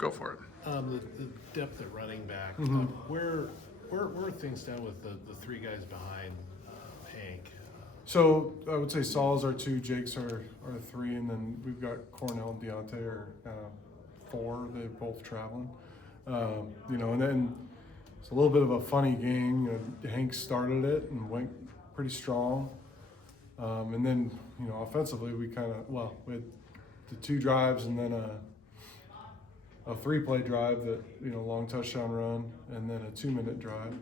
go for it. The depth at running back. Where are things down with the three guys behind Hank? So I would say Saul's our 2, Jake's our 3, and then we've got Cornell and Deontay are 4. They're both traveling. And then it's a little bit of a funny game. Hank started it and went pretty strong. And then, offensively, we had the 2 drives and then a 3-play drive that, long touchdown run, and then a 2-minute drive.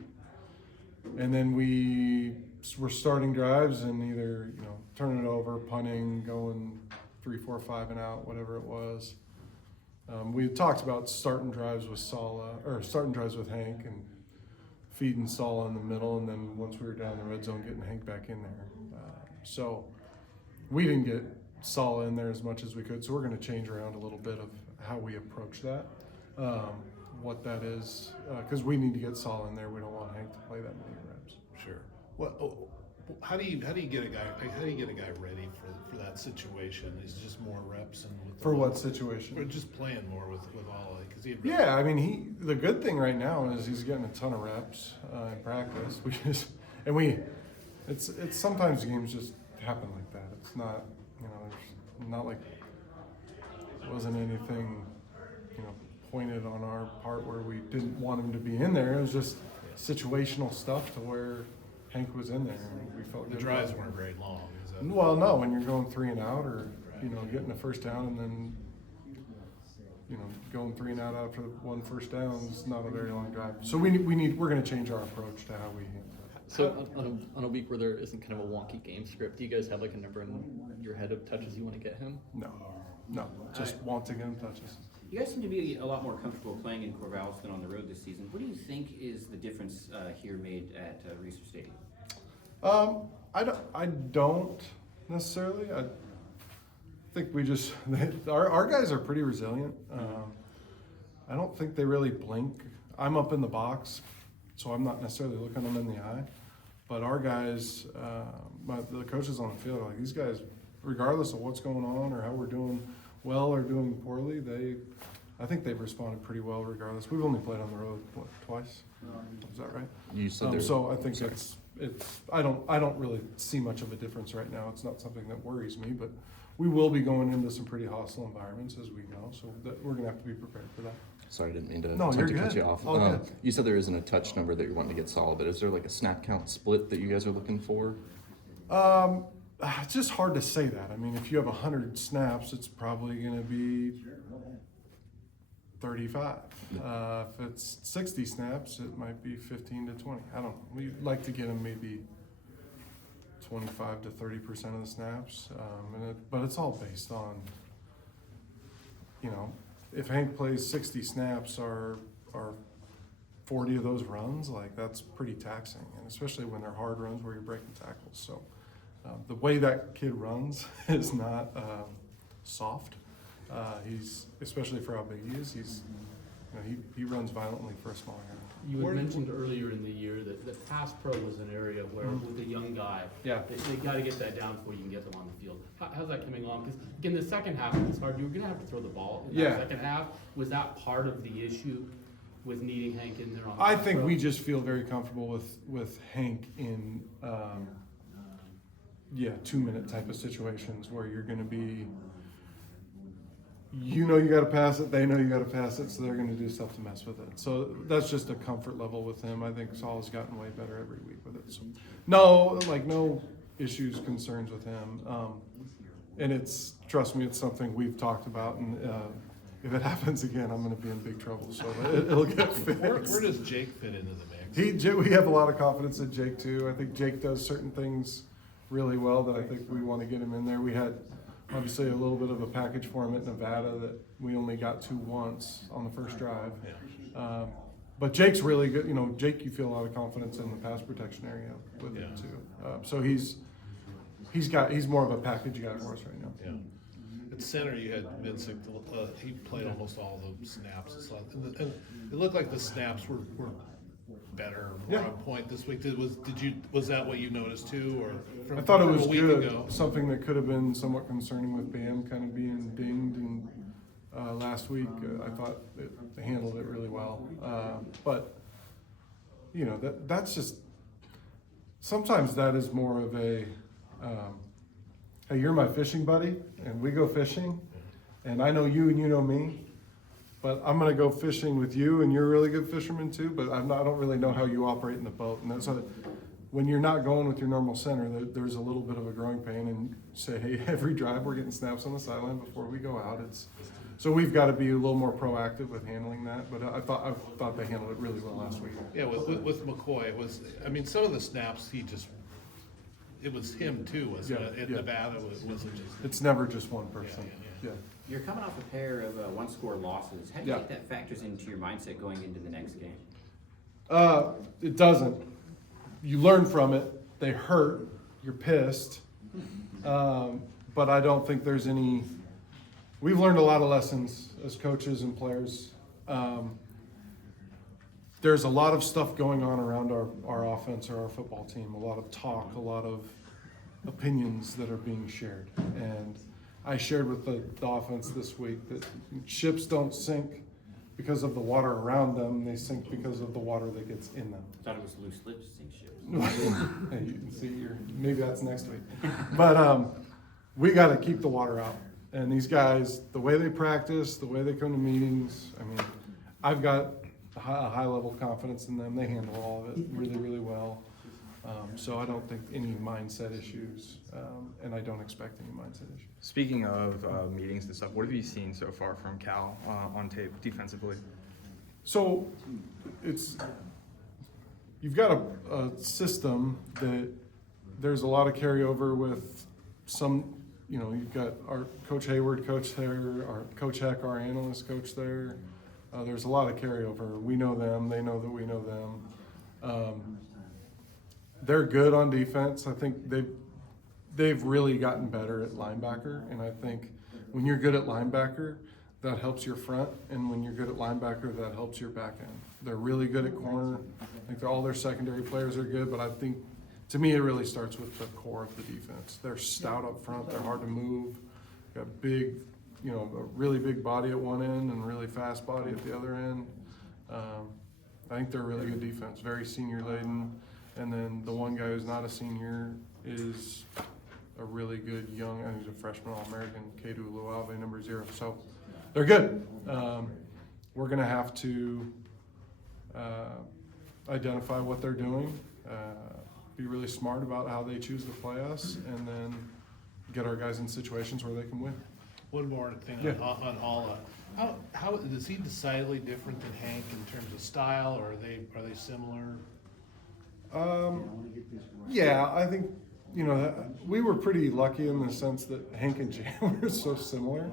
And then we're starting drives and either, turning it over, punting, going 3, 4, 5 and out, whatever it was. We had talked about starting drives with Hank and feeding Saul in the middle, and then once we were down the red zone, getting Hank back in there. So we didn't get Saul in there as much as we could, so we're going to change around a little bit of how we approach that, what that is, because we need to get Saul in there. We don't want Hank to play that many reps. Sure. How do you get a guy ready for that situation? Is it just more reps and For what situation? Or just playing more with all because he. Yeah, I mean the good thing right now is he's getting a ton of reps in practice. It's sometimes games just happen like that. It's not it's not like it wasn't anything pointed on our part where we didn't want him to be in there. It was just situational stuff to where Hank was in there, and we felt the drives weren't very long. Well, no, when you're going 3 and out, or getting a first down, and then going 3 and out after 1 first down is not a very long drive. So we're going to change our approach to how we. So on a week where there isn't kind of a wonky game script, do you guys have like a number in your head of touches you want to get him? No, just want to get him touches. You guys seem to be a lot more comfortable playing in Corvallis than on the road this season. What do you think is the difference here made at Research Stadium? I don't necessarily. I think we just our guys are pretty resilient. I don't think they really blink. I'm up in the box, so I'm not necessarily looking them in the eye. But our guys, the coaches on the field, are like, these guys, regardless of what's going on or how we're doing well or doing poorly, I think they've responded pretty well regardless. We've only played on the road twice. Is that right? You said so I think it's I don't really see much of a difference right now. It's not something that worries me, but we will be going into some pretty hostile environments, as we know, so we're gonna have to be prepared for that. Sorry, I didn't mean to, No, you're to cut good. you off. All good. You said there isn't a touch number that you're wanting to get solid, but is there like a snap count split that you guys are looking for? It's just hard to say that. I mean, if you have 100 snaps, it's probably going to be 35. If it's 60 snaps, it might be 15 to 20. I don't know. We'd like to get them maybe 25 to 30% of the snaps, but it's all based on, if Hank plays 60 snaps, are 40 of those runs, like that's pretty taxing, and especially when they're hard runs where you're breaking tackles. So the way that kid runs is not soft. He's, especially for how big he is, he runs violently for a small guy. You had mentioned earlier in the year that pass pro was an area where with a young guy, Yeah. they got to get that down before you can get them on the field. How's that coming along? Because again, the second half was hard. You were going to have to throw the ball in Yeah. that second half. Was that part of the issue with needing Hank in there on? I pass think pro? we just feel very comfortable with Hank in 2-minute type of situations where you're going to be, you got to pass it, they know you got to pass it, so they're going to do stuff to mess with it. So that's just a comfort level with him. I think Saul's gotten way better every week with it. So no issues, concerns with him. And trust me, it's something we've talked about, and if it happens again, I'm going to be in big trouble. So it'll get fixed. Where does Jake fit into the mix? We have a lot of confidence in Jake too. I think Jake does certain things really well that I think we want to get him in there. We had obviously a little bit of a package for him at Nevada that we only got to once on the first drive. But Jake's really good. Jake, you feel a lot of confidence in the pass protection area with him too. So he's more of a package guy for us right now. Yeah. At center, you had Vincent. He played almost all the snaps and stuff. And it looked like the snaps were better, more on point this week. Was that what you noticed too, or I thought it from was a week good. ago? Something that could have been somewhat concerning with Bam kind of being dinged and last week. I thought they handled it really well. But, you know, that's just, sometimes that is more of a, hey, you're my fishing buddy, and we go fishing, and I know you and you know me, but I'm gonna go fishing with you, and you're a really good fisherman too, but I don't really know how you operate in the boat. And that's when you're not going with your normal center, there's a little bit of a growing pain, and say, hey, every drive we're getting snaps on the sideline before we go out. So we've got to be a little more proactive with handling that, but I thought they handled it really well last week. Yeah, with McCoy, it was, I mean, some of the snaps, it was him too, wasn't it? In Nevada, wasn't just. It's never just one person. Yeah. You're coming off a pair of one-score losses. How do you think that factors into your mindset going into the next game? It doesn't. You learn from it. They hurt. You're pissed. But I don't think there's any. We've learned a lot of lessons as coaches and players. There's a lot of stuff going on around our offense or our football team. A lot of talk, a lot of opinions that are being shared. And I shared with the offense this week that ships don't sink because of the water around them. They sink because of the water that gets in them. I thought it was loose lips sink ships. Hey, you can see, maybe that's next week. But we got to keep the water out. And these guys, the way they practice, the way they come to meetings, I mean, I've got a high level of confidence in them. They handle all of it really, really well. So I don't think any mindset issues, and I don't expect any mindset issues. Speaking of meetings and stuff, what have you seen so far from Cal on tape defensively? So you've got a system that there's a lot of carryover with some, you know, you've got our Coach Hayward coach there, our Coach Heck, our analyst coach there. There's a lot of carryover. We know them, they know that we know them. They're good on defense. I think they've really gotten better at linebacker, and I think when you're good at linebacker, that helps your front, and when you're good at linebacker, that helps your back end. They're really good at corner. I think all their secondary players are good, but I think, to me, it really starts with the core of the defense. They're stout up front. They're hard to move. Got big, you know, a really big body at one end and a really fast body at the other end. I think they're a really good defense, very senior laden. And then the one guy who's not a senior is a really good young, I think he's a freshman All-American, Kedu Luave, number 0. So they're good. We're going to have to identify what they're doing, be really smart about how they choose to play us, and then get our guys in situations where they can win. One more thing on Alla. How is he decidedly different than Hank in terms of style, or are they similar? Yeah, I think, you know, we were pretty lucky in the sense that Hank and Jay were so similar.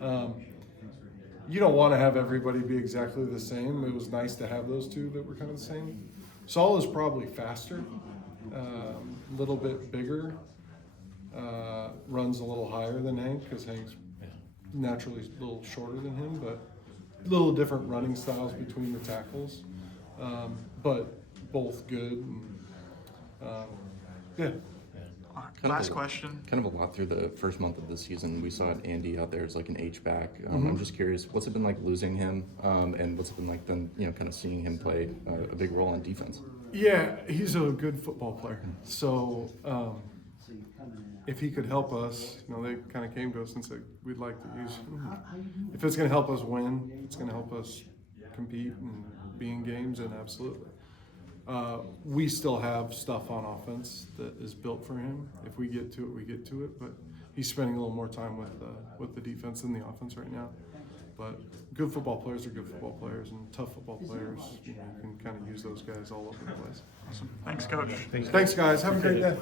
You don't want to have everybody be exactly the same. It was nice to have those two that were kind of the same. Saul is probably faster, a little bit bigger, runs a little higher than Hank because Hank's naturally a little shorter than him, but a little different running styles between the tackles, but both good. And, yeah. Last question. Kind of a lot through the first month of the season. We saw Andy out there as like an H-back. I'm just curious, what's it been like losing him, and what's it been like then, you know, kind of seeing him play a big role on defense? Yeah, he's a good football player. So if he could help us, you know, they kind of came to us and said, we'd like to use him. If it's going to help us win, it's going to help us compete and be in games, and absolutely. We still have stuff on offense that is built for him. If we get to it, we get to it. But he's spending a little more time with the defense than the offense right now. But good football players are good football players, and tough football players, you know, you can kind of use those guys all over the place. Awesome. Thanks, Coach. Thanks, guys. Have a great day.